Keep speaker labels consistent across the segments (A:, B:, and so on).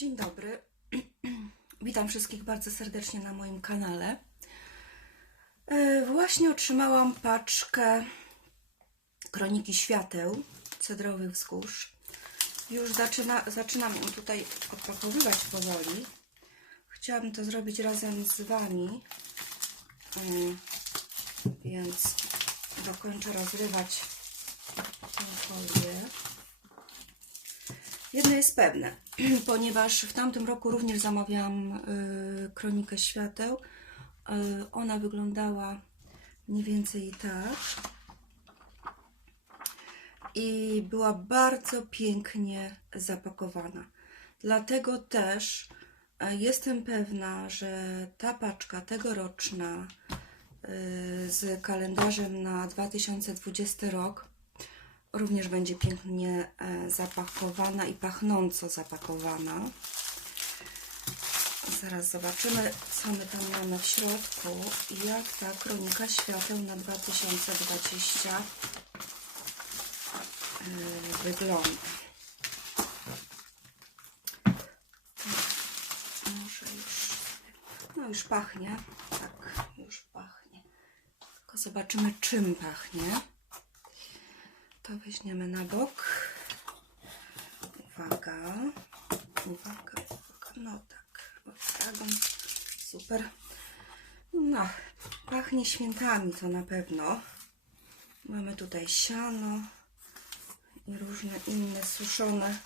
A: Dzień dobry. Witam wszystkich bardzo serdecznie na moim kanale. E, Właśnie otrzymałam paczkę Kroniki Świateł Cedrowych Wzgórz. Już zaczyna, zaczynam ją tutaj odpakowywać powoli. Chciałabym to zrobić razem z Wami, Mm, więc dokończę rozrywać tę folię. Jedno jest pewne, ponieważ w tamtym roku również zamawiałam y, Kronikę Świateł. Y, ona wyglądała mniej więcej tak. I była bardzo pięknie zapakowana. Dlatego też y, jestem pewna, że ta paczka tegoroczna y, z kalendarzem na 2020 rok również będzie pięknie e, zapakowana i pachnąco zapakowana. Zaraz zobaczymy, co my tam mamy w środku i jak ta kronika świateł na 2020 e, wygląda. Może już, no już pachnie, tak, już pachnie. Tylko zobaczymy, czym pachnie. To weźmiemy na bok. Uwaga. Uwaga, uwaga. No tak. Super. No, pachnie świętami to na pewno. Mamy tutaj siano i różne inne suszone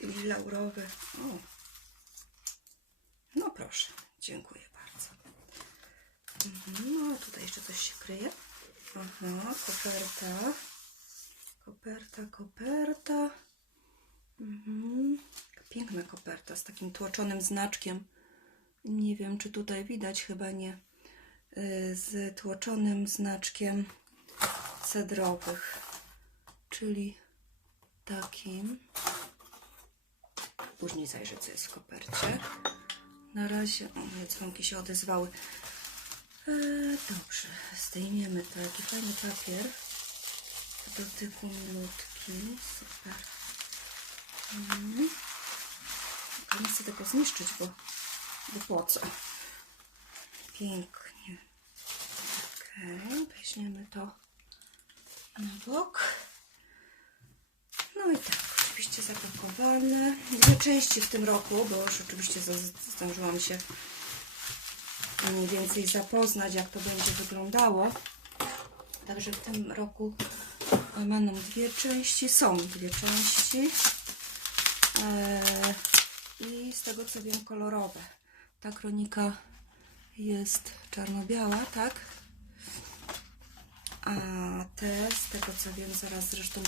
A: i laurowe. O. No proszę, dziękuję bardzo. Mhm, no tutaj jeszcze coś się kryje. Aha, koperta. Koperta, koperta. Mhm. Piękna koperta z takim tłoczonym znaczkiem. Nie wiem, czy tutaj widać, chyba nie. Y, Z tłoczonym znaczkiem cedrowych, czyli takim. Później zajrzę, co jest w kopercie. Na razie, o, dzwonki się odezwały. E, dobrze, zdejmiemy to. Jaki fajny papier. Do dotyku milutki. Super. Tylko Nie chcę tego zniszczyć, bo, bo po co? Pięknie. Okej, weźmiemy to na bok. No i tak, oczywiście zapakowane. Dwie części w tym roku, bo już oczywiście zdążyłam się mniej więcej zapoznać, jak to będzie wyglądało. Także w tym roku będą dwie części, są dwie części. Eee, I z tego co wiem, kolorowe. Ta kronika jest czarno-biała, tak? A te, z tego co wiem, zaraz zresztą